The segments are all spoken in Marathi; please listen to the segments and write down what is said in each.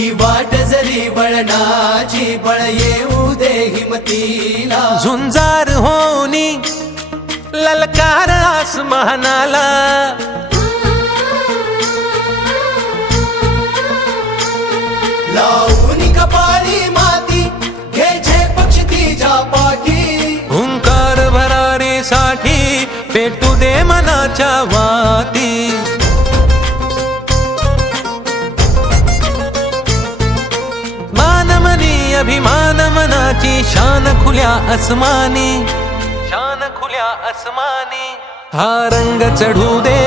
ही वाट जरी वळणाची बळ येऊ दे हिमतीला झुंजार होनी ललकार आसमानाला लावून कपाळी माती घे पक्ष तिच्या पाठी हुंकार भरारीसाठी पेटू दे मनाच्या वाती मानमनी अभिमान मनाची शान खुल्या आसमानी शान खुल्या आसमानी हा रंग चढू दे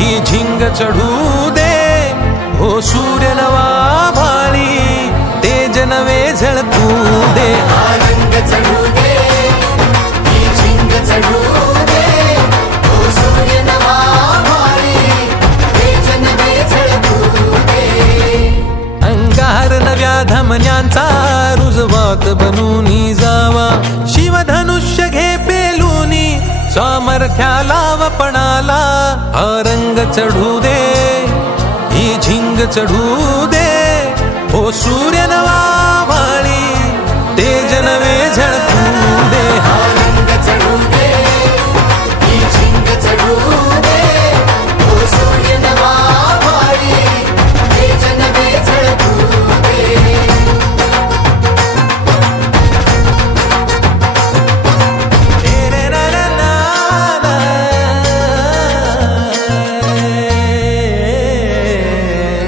ही झिंग चढू दे हो सूर्य नवा भाळी तेज नवे झळकू दे हा रंग चढू दे ही झिंग चढू दे ओ सूर्य नवा भाळी तेज नवे झळकू दे अंगार नव्या धमन्यांचा रुजवात बनूनी जावा शिवधनुष्य घे पेलूनी सामर्थ्याला वपणाला हा रंग चढू दे ही झिंग चढू दे हो सूर्य नवा भाळी तेज नवे